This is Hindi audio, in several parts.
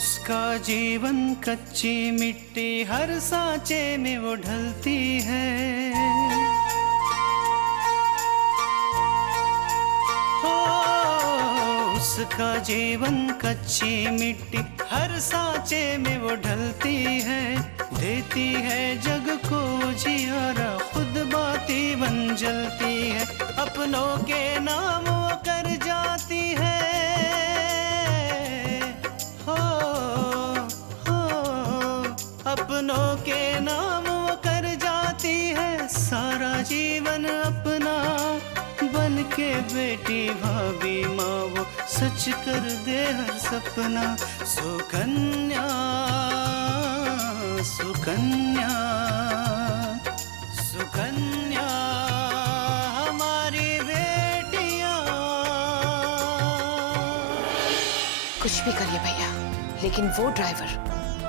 उसका जीवन कच्ची मिट्टी, हर सांचे में वो ढलती है। हो उसका जीवन कच्ची मिट्टी, हर सांचे में वो ढलती है। देती है जग को जियारा, खुद बाती बन जलती है। अपनों के नाम वो कर जाती है। अपनों के नाम वो कर जाती है। सारा जीवन अपना बन के बेटी भाभी माँ वो सच कर दे हर सपना। सुकन्या सुकन्या सुकन्या हमारी बेटियाँ। कुछ भी करिए भैया, लेकिन वो ड्राइवर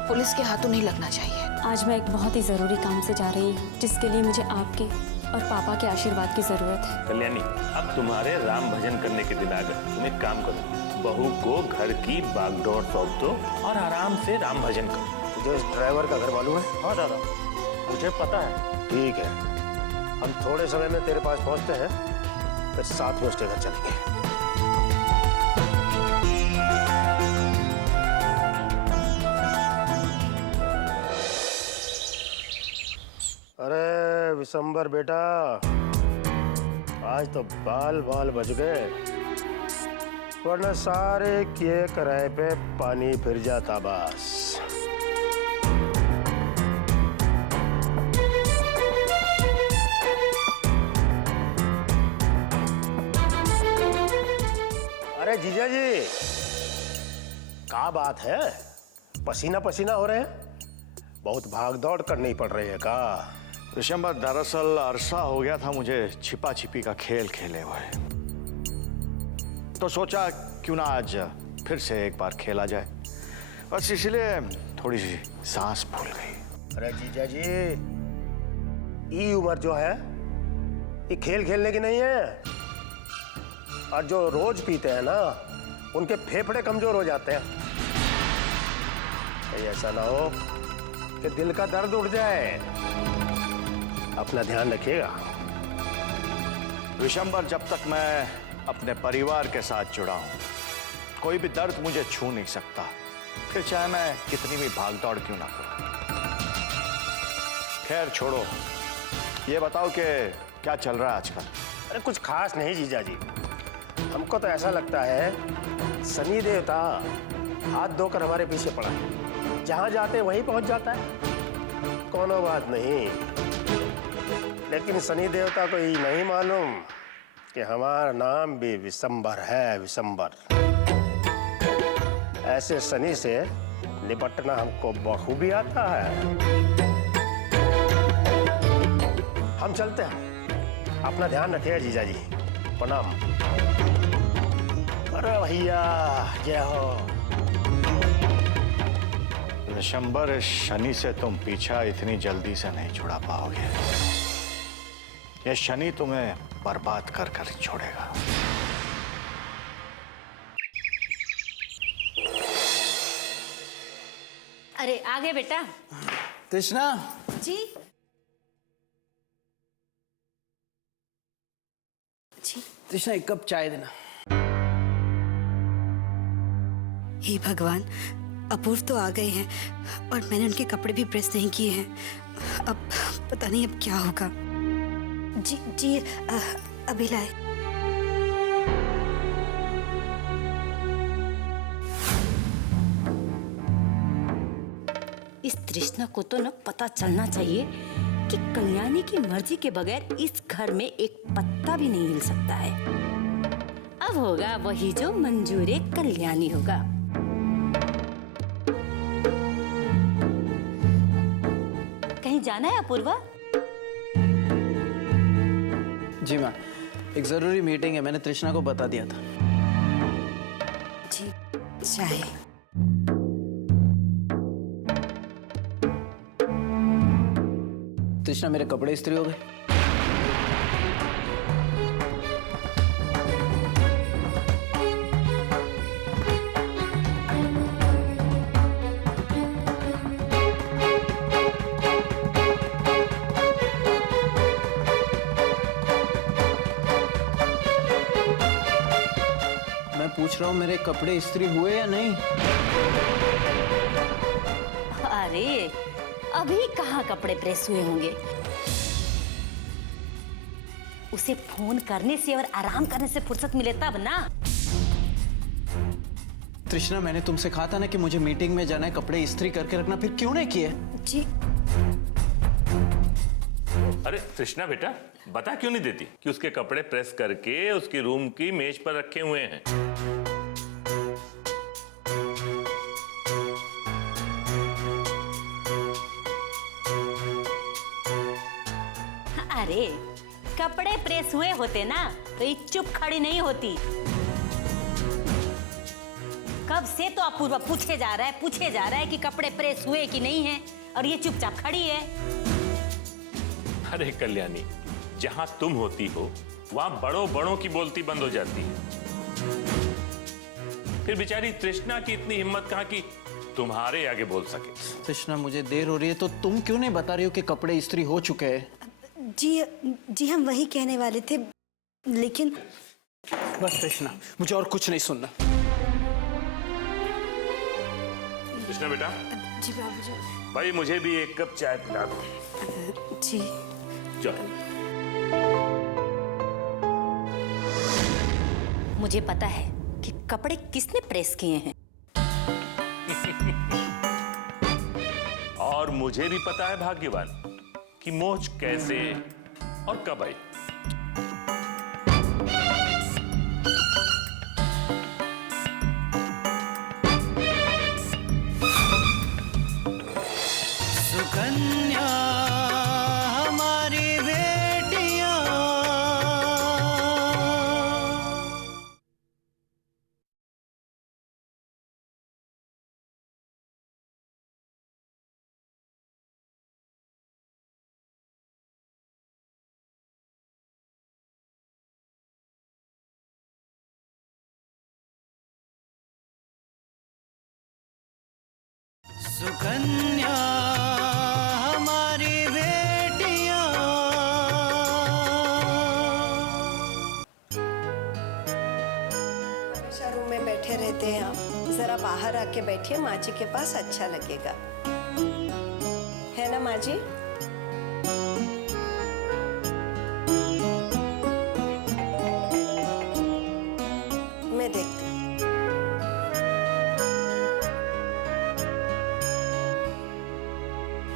पुलिस के हाथों नहीं लगना चाहिए। आज मैं एक बहुत ही ज़रूरी काम से जा रही हूँ, जिसके लिए मुझे आपके और पापा के आशीर्वाद की ज़रूरत है। कल्याणी, अब तुम्हारे राम भजन करने के दिन आ गए। तुम एक काम करो, बहू को घर की बागडोर सौंप दो और आराम से राम भजन करो। तुझे इस ड्राइवर का घर मालूम है? हाँ दादा, मुझे पता है। ठीक है, हम थोड़े समय में तेरे पास पहुंचते हैं, फिर साथ में उसके घर चलेंगे। अरे विशंबर बेटा, आज तो बाल बाल बच गए, वरना सारे किए किराए पे पानी फिर जाता। बस अरे जीजा जी, क्या बात है? पसीना पसीना हो रहे हैं? बहुत भाग दौड़ करनी पड़ रही है का? विशंबर, दरअसल अरसा हो गया था मुझे छिपा छिपी का खेल खेले हुए, तो सोचा क्यों ना आज फिर से एक बार खेला जाए। बस इसलिए थोड़ी सी सांस फूल गई। अरे जीजा जी, ये उम्र जो है ये खेल खेलने की नहीं है। और जो रोज पीते हैं ना, उनके फेफड़े कमजोर हो जाते हैं। ऐसा ना हो कि दिल का दर्द उठ जाए। अपना ध्यान रखिएगा। विशंबर, जब तक मैं अपने परिवार के साथ जुड़ा हूं, कोई भी दर्द मुझे छू नहीं सकता, फिर चाहे मैं कितनी भी भागदौड़ क्यों ना करूं। खैर छोड़ो, ये बताओ कि क्या चल रहा है आजकल? अरे कुछ खास नहीं जीजा जी, हमको तो ऐसा लगता है शनि देवता हाथ धोकर हमारे पीछे पड़ा है। जहां जाते वहीं पहुंच जाता है। कोनो बात नहीं, लेकिन शनि देवता को ये नहीं मालूम कि हमारा नाम भी विशंबर है। विशंबर, ऐसे शनि से निपटना हमको बखूबी आता है। हम चलते हैं, अपना ध्यान रखिएगा जीजा जी। प्रणाम। अरे भैया, जय हो। विशंबर, इस शनि से तुम पीछा इतनी जल्दी से नहीं छुड़ा पाओगे। यह शनि तुम्हें बर्बाद कर कर छोड़ेगा। अरे आगे बेटा। तृष्णा जी जी। तृष्णा, एक कप चाय देना। हे भगवान, अपूर्व तो आ गए हैं और मैंने उनके कपड़े भी प्रेस नहीं किए हैं। अब पता नहीं अब क्या होगा। जी जी, अभी लाए। इस तृष्णा को तो न पता चलना चाहिए कि कल्याणी की मर्जी के बगैर इस घर में एक पत्ता भी नहीं हिल सकता है। अब होगा वही जो मंजूरे कल्याणी होगा। कहीं जाना है अपूर्वा? जी माँ, एक जरूरी मीटिंग है, मैंने तृष्णा को बता दिया था। जी, चाय। तृष्णा, मेरे कपड़े इस्त्री हो गए? पूछ रहा हूँ मेरे कपड़े इस्त्री हुए या नहीं। अरे अभी कहाँ कपड़े प्रेस हुए होंगे? उसे फोन करने से और आराम करने से फुर्सत मिले तब ना। तृष्णा, मैंने तुमसे कहा था ना कि मुझे मीटिंग में जाना है, कपड़े इस्त्री करके रखना, फिर क्यों नहीं किए? जी अरे तृष्णा बेटा, बता क्यों नहीं देती कि उसके कपड़े प्रेस करके उसके रूम की मेज पर रखे हुए हैं? अरे कपड़े प्रेस हुए होते ना तो ये चुप खड़ी नहीं होती। कब से तो अपूर्वा पूछे जा रहा है कि कपड़े प्रेस हुए कि नहीं है, और ये चुपचाप खड़ी है। अरे कल्याणी, जहां तुम होती हो वहां बड़ों की बोलती बंद हो जाती है। फिर बेचारी तृष्णा की इतनी हिम्मत कहां कि तुम्हारे आगे बोल सके। तृष्णा, मुझे देर हो रही है, तो तुम क्यों नहीं बता रही हो कि कपड़े इस्त्री हो चुके हैं? जी हम वही कहने वाले थे, लेकिन बस तृष्णा, मुझे और कुछ नहीं सुनना। कृष्णा बेटा। जी बाबूजी। भाई मुझे भी एक कप चाय पिला दो। जी चलो। मुझे पता है कि कपड़े किसने प्रेस किए हैं। और मुझे भी पता है भाग्यवान कि मोच कैसे और कब आई। सुकन्या हमारी बेटियां, सुकन्या हमारी बेटियां। हमेशा रूम में बैठे रहते हैं आप, जरा बाहर आके बैठिए, माँ जी के पास अच्छा लगेगा, है ना माँ जी? मैं देखती हूँ।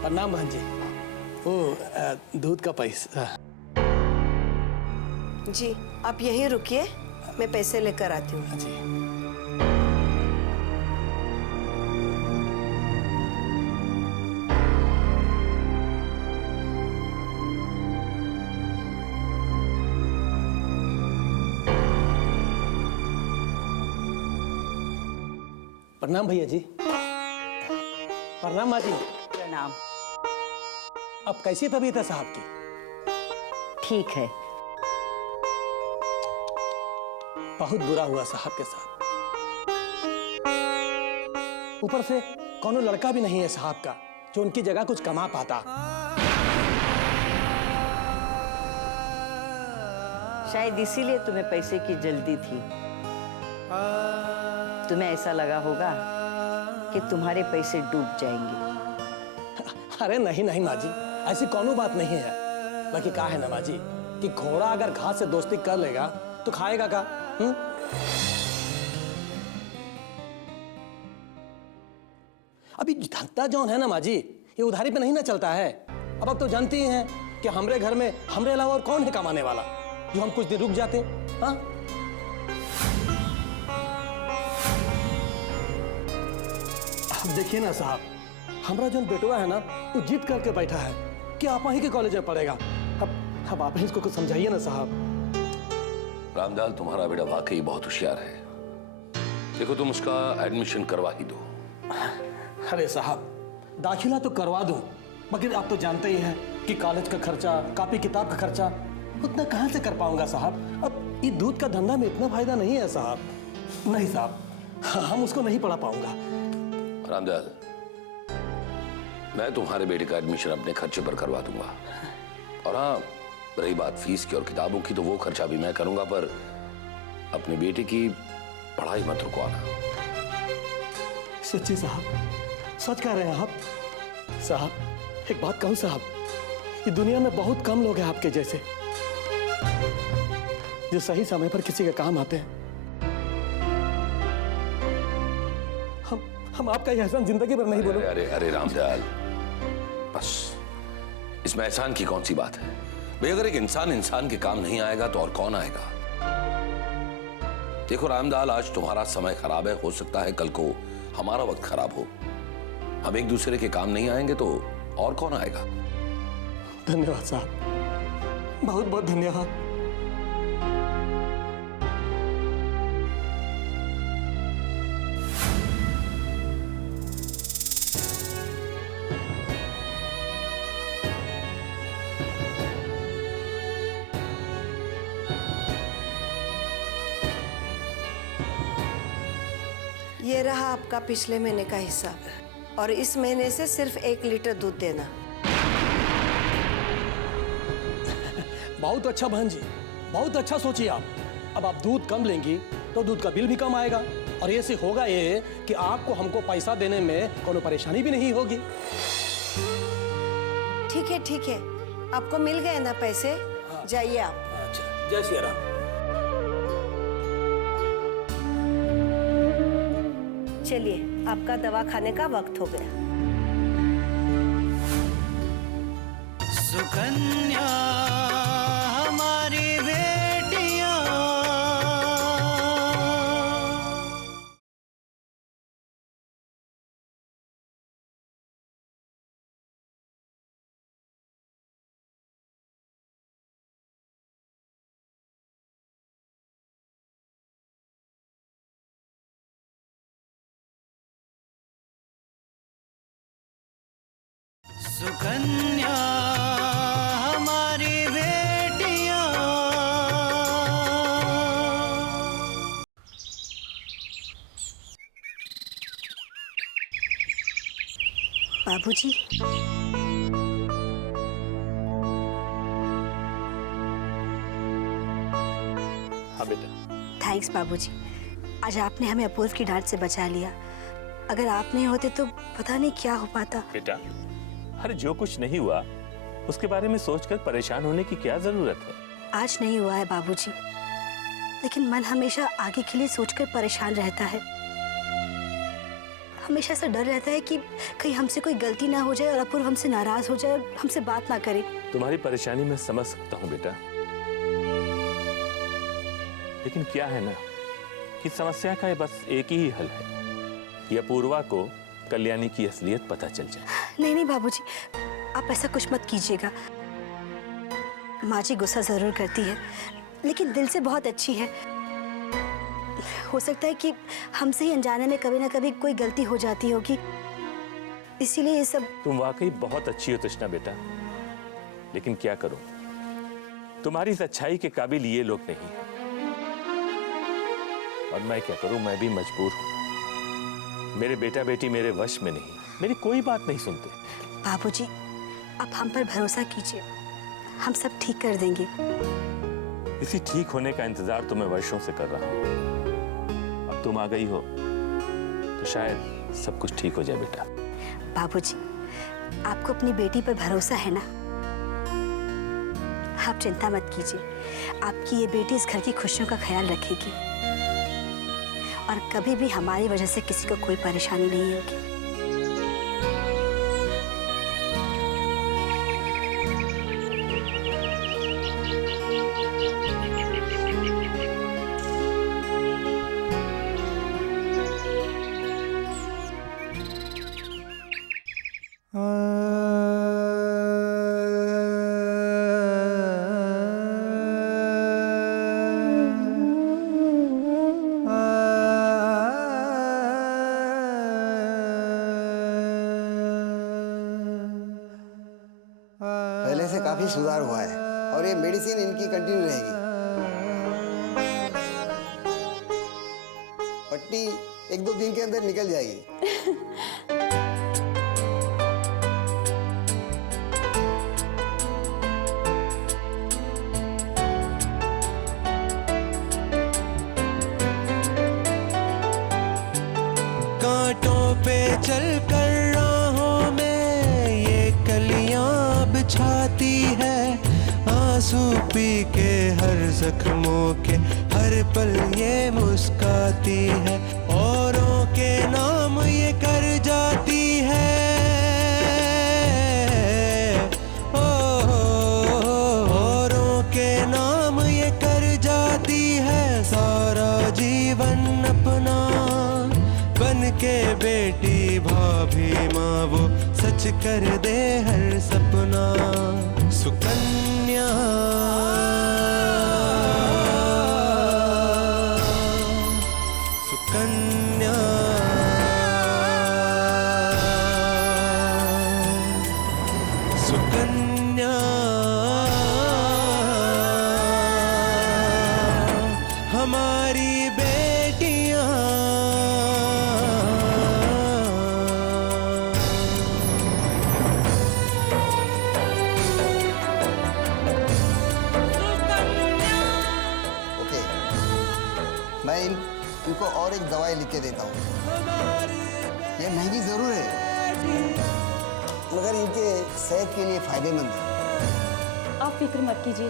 प्रणाम बहन जी। ओ दूध का पैसा। जी आप यहीं रुकिए, मैं पैसे लेकर आती हूँ। जी। प्रणाम भैया जी। प्रणाम माँ जी। प्रणाम। अब कैसी तबीयत है साहब की? ठीक है। बहुत बुरा हुआ साहब के साथ। ऊपर से कोनो लड़का भी नहीं है साहब का जो उनकी जगह कुछ कमा पाता। शायद इसीलिए तुम्हें पैसे की जल्दी थी। तुम्हें ऐसा लगा होगा कि तुम्हारे पैसे डूब जाएंगे। अरे नहीं नहीं माँ जी, ऐसी कोनो बात नहीं है। बाकी कहा है ना माँ जी कि घोड़ा अगर घास से दोस्ती कर लेगा तो खाएगा का? अभी धंधा जौन है ना माँ जी, ये उधारी पे नहीं ना चलता है। अब तो जानती ही हैं कि हमरे घर में हमरे अलावा और कौन है कमाने वाला, जो हम कुछ दिन रुक जाते। हाँ अब देखिए ना साहब, हमारा जो बेटवा है ना वो जिद करके बैठा है कि आप ही के कॉलेज में पढ़ेगा। अब आप ही इसको कुछ समझाइए ना साहब। रामदाल, तुम्हारा बेटा वाकई बहुत होशियार है। देखो तुम उसका एडमिशन करवा ही दो। अरे साहब, दाखिला तो करवा दूं, मगर आप तो जानते ही हैं कि कॉलेज का खर्चा, कॉपी किताब का खर्चा उतना कहां से कर पाऊंगा साहब। अब ये दूध का धंधा में इतना फायदा नहीं है साहब। नहीं साहब, हम उसको नहीं पढ़ा पाऊंगा। रामदाल, मैं तुम्हारे बेटे का एडमिशन अपने खर्चे पर करवा दूंगा। और हाँ, रही बात फीस की और किताबों की, तो वो खर्चा भी मैं करूंगा, पर अपने बेटे की पढ़ाई मत रुकवाना। सच्ची साहब, सच कह रहे हैं आप? साहब, एक बात कहूं साहब, ये दुनिया में बहुत कम लोग हैं आपके जैसे जो सही समय पर किसी के काम आते हैं। हम आपका एहसान जिंदगी भर नहीं बोलेंगे। अरे अरे रामदयाल, बस इसमें एहसान की कौन सी बात है भाई? अगर एक इंसान के काम नहीं आएगा तो और कौन आएगा? देखो रामदयाल, आज तुम्हारा समय खराब है, हो सकता है कल को हमारा वक्त खराब हो। हम एक दूसरे के काम नहीं आएंगे तो और कौन आएगा? धन्यवाद साहब, बहुत बहुत धन्यवाद। ये रहा आपका पिछले महीने का हिसाब, और इस महीने से सिर्फ 1 लीटर दूध देना। बहुत अच्छा बहन जी, बहुत अच्छा सोचिए आप। अब आप दूध कम लेंगी तो दूध का बिल भी कम आएगा, और ये से होगा ये कि आपको हमको पैसा देने में कोई परेशानी भी नहीं होगी। ठीक है, आपको मिल गए ना पैसे? जाइए आप। अच्छा, जय श्री राम। चलिए, आपका दवा खाने का वक्त हो गया। सुकन्या हमारी बेटियां, सुकन्या हमारी बेटियां। बाबूजी, हाँ बेटा। थैंक्स बाबूजी, आज आपने हमें अपूर्व की डांट से बचा लिया। अगर आप नहीं होते तो पता नहीं क्या हो पाता। बेटा, अरे जो कुछ नहीं हुआ उसके बारे में सोचकर परेशान होने की क्या जरूरत है? आज नहीं हुआ है बाबूजी, लेकिन मन हमेशा आगे के लिए सोचकर परेशान रहता है। हमेशा ऐसा डर रहता है कि कहीं हमसे कोई गलती ना हो जाए और अपूर्व हमसे नाराज हो जाए और हमसे बात ना करे। तुम्हारी परेशानी मैं समझ सकता हूँ बेटा, लेकिन क्या है ना कि समस्या का बस एक ही हल है कि अपूर्वा को कल्याणी की असलियत पता चल जाए। नहीं बाबूजी, आप ऐसा कुछ मत कीजिएगा। माँ जी गुस्सा जरूर करती है, लेकिन दिल से बहुत अच्छी है। हो सकता है कि हमसे ही अनजाने में कभी ना कभी कोई गलती हो जाती होगी, इसीलिए ये सब। तुम वाकई बहुत अच्छी हो तृष्णा बेटा, लेकिन क्या करूं, तुम्हारी इस अच्छाई के काबिल ये लोग नहीं हैं। और मैं क्या करूं, मैं भी मजबूर हूं। मेरे बेटा बेटी मेरे वश में नहीं, मेरी कोई बात नहीं सुनते। बाबूजी, आप हम पर भरोसा कीजिए, हम सब ठीक कर देंगे। इसी ठीक होने का इंतजार तो मैं वर्षों से कर रहा हूं। अब तुम आ गई हो तो शायद सब कुछ ठीक हो जाए बेटा। बाबूजी, आपको अपनी बेटी पर भरोसा है ना? आप चिंता मत कीजिए, आपकी ये बेटी इस घर की खुशियों का ख्याल रखेगी और कभी भी हमारी वजह से किसी को कोई परेशानी नहीं होगी। पहले से काफी सुधार हुआ है और ये मेडिसिन इनकी कंटिन्यू रहेगी। पट्टी 1-2 दिन के अंदर निकल जाएगी। चल कर राहों में ये कलियां बिछाती है, आंसू पी के हर जख्मों के हर पल ये मुस्काती है, औरों के नाम ये कर जाती है, औरों के नाम ये कर जाती है, सारा जीवन अपना बन के बेटी भाभी माँ वो सच कर दे हर सपना। सुकन्या सुकन्या सुकन्या हमारी बेटियां। ओके, मैं इनको और एक दवाई लिख के देता हूँ। ये महंगी जरूर है मगर इनके सेहत के लिए फायदेमंद है। आप फिक्र मत कीजिए,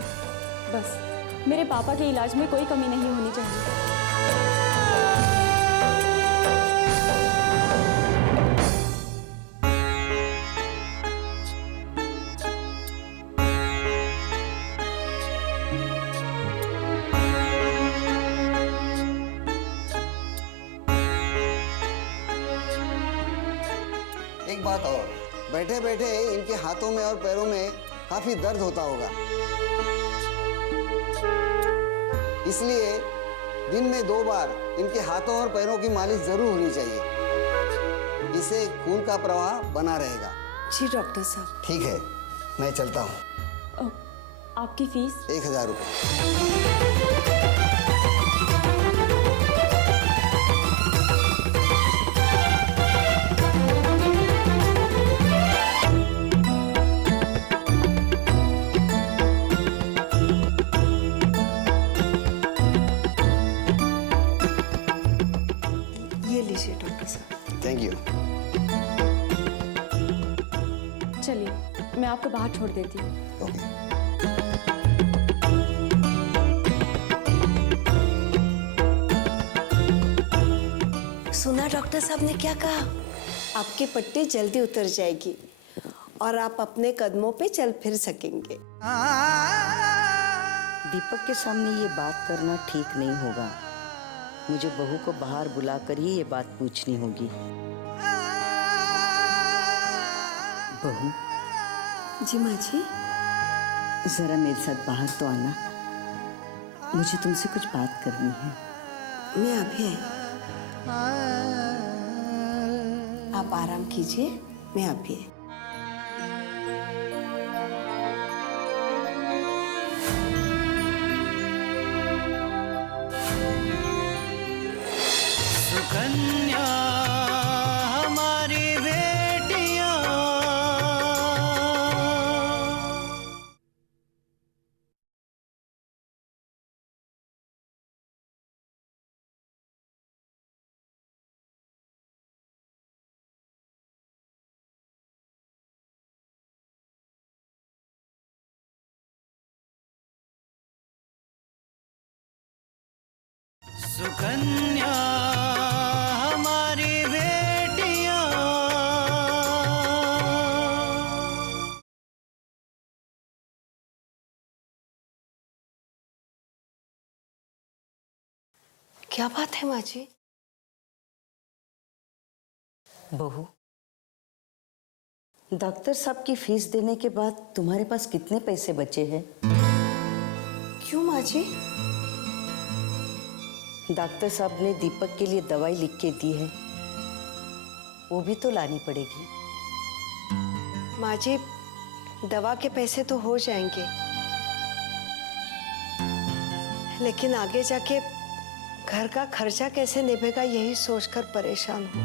बस मेरे पापा के इलाज में कोई कमी नहीं होनी चाहिए। एक बात और, बैठे बैठे इनके हाथों में और पैरों में काफी दर्द होता होगा, इसलिए दिन में 2 बार इनके हाथों और पैरों की मालिश जरूर होनी चाहिए। इससे खून का प्रवाह बना रहेगा। जी डॉक्टर साहब। ठीक है, मैं चलता हूँ। आपकी फीस? 1000 रुपये। ये लीजिए डॉक्टर साहब। Thank you. चलिए, मैं आपको बाहर छोड़ देती हूँ। ओके। सुना डॉक्टर साहब ने क्या कहा? आपकी पट्टी जल्दी उतर जाएगी और आप अपने कदमों पे चल फिर सकेंगे। दीपक के सामने ये बात करना ठीक नहीं होगा। मुझे बहू को बाहर बुलाकर ही ये बात पूछनी होगी। बहू। जी माँ जी। जरा मेरे साथ बाहर तो आना, मुझे तुमसे कुछ बात करनी है। मैं अभी आई। आप आराम कीजिए, मैं अभी आई। सुकन्या हमारी बेटियां। सुकन्या हमारी बेटियां। क्या बात है माँ जी? बहू, डॉक्टर साहब की फीस देने के बाद तुम्हारे पास कितने पैसे बचे हैं? क्यों माँ जी? डॉक्टर साहब ने दीपक के लिए दवाई लिख के दी है, वो भी तो लानी पड़ेगी। माँ जी, दवा के पैसे तो हो जाएंगे, लेकिन आगे जाके घर का खर्चा कैसे निभेगा यही सोचकर परेशान हूँ।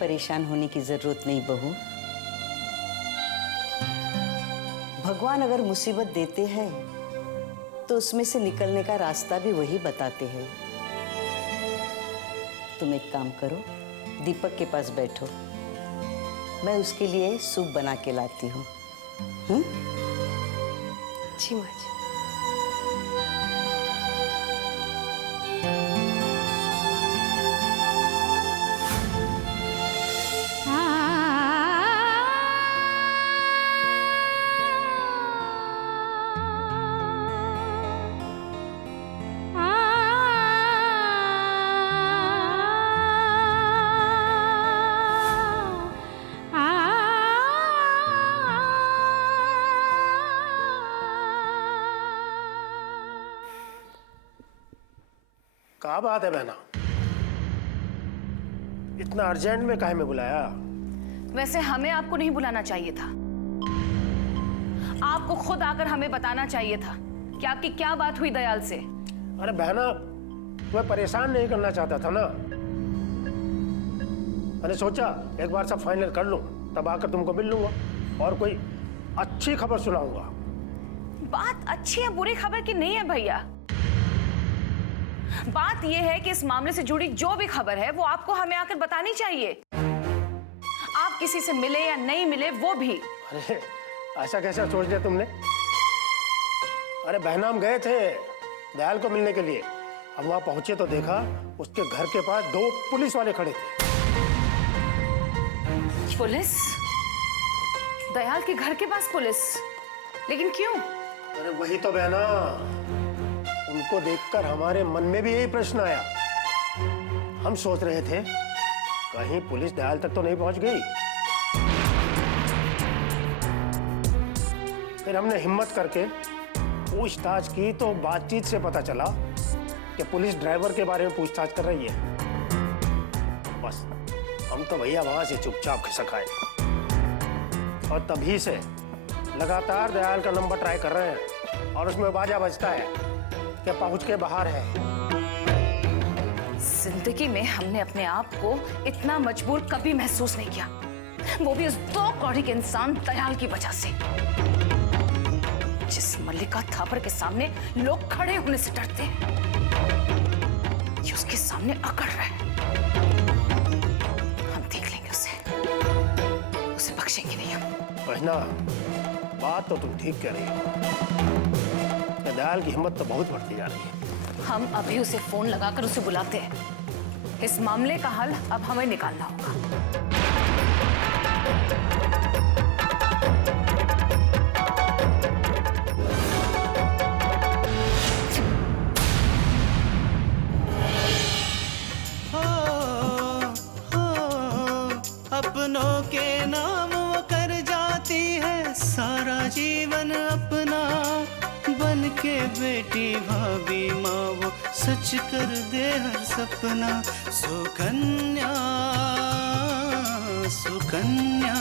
परेशान होने की जरूरत नहीं बहू। भगवान अगर मुसीबत देते हैं तो उसमें से निकलने का रास्ता भी वही बताते हैं। तुम एक काम करो, दीपक के पास बैठो, मैं उसके लिए सूप बना के लाती हूँ। जी माँ जी। क्या बात है बहना, इतना अर्जेंट में काहे में बुलाया? वैसे हमें आपको नहीं बुलाना चाहिए था, आपको खुद आकर हमें बताना चाहिए था कि आपकी क्या बात हुई दयाल से। अरे बहना, तुम्हें परेशान नहीं करना चाहता था ना। मैंने सोचा एक बार सब फाइनल कर लूं, तब आकर तुमको मिल लूंगा और कोई अच्छी खबर सुनाऊंगा। बात अच्छी या बुरी खबर की नहीं है भैया, बात यह है कि इस मामले से जुड़ी जो भी खबर है वो आपको हमें आकर बतानी चाहिए। आप किसी से मिले या नहीं मिले वो भी। अरे ऐसा कैसा सोच लिया तुमने? अरे बहना, हम गए थे दयाल को मिलने के लिए। अब वहां पहुंचे तो देखा उसके घर के पास 2 पुलिस वाले खड़े थे। पुलिस? दयाल के घर के पास पुलिस? लेकिन क्यों? अरे वही तो बहना, उनको देखकर हमारे मन में भी यही प्रश्न आया। हम सोच रहे थे कहीं पुलिस दयाल तक तो नहीं पहुंच गई। फिर हमने हिम्मत करके पूछताछ की तो बातचीत से पता चला कि पुलिस ड्राइवर के बारे में पूछताछ कर रही है। बस हम तो भैया वहां से चुपचाप खिसक आए और तभी से लगातार दयाल का नंबर ट्राई कर रहे हैं और उसमें बाजा बजता है कि पहुंच के बाहर है। जिंदगी में हमने अपने आप को इतना मजबूर कभी महसूस नहीं किया, वो भी उस 2 कौड़ी के इंसान दयाल की वजह से, जिस मल्लिका थापर के सामने लोग खड़े होने से डरते हैं, ये उसके सामने अकड़ रहा है। हम देख लेंगे उसे बख्शेंगे नहीं हम। बहना, बात तो तुम ठीक कह रही हो, दयाल की हिम्मत तो बहुत बढ़ती जा रही है। हम अभी उसे फोन लगाकर उसे बुलाते हैं। इस मामले का हल अब हमें निकालना होगा। अपनों के नाम वो कर जाती है सारा जीवन अपना, बन के बेटी भाभी माँ वो सच कर दे हर सपना। सुकन्या सुकन्या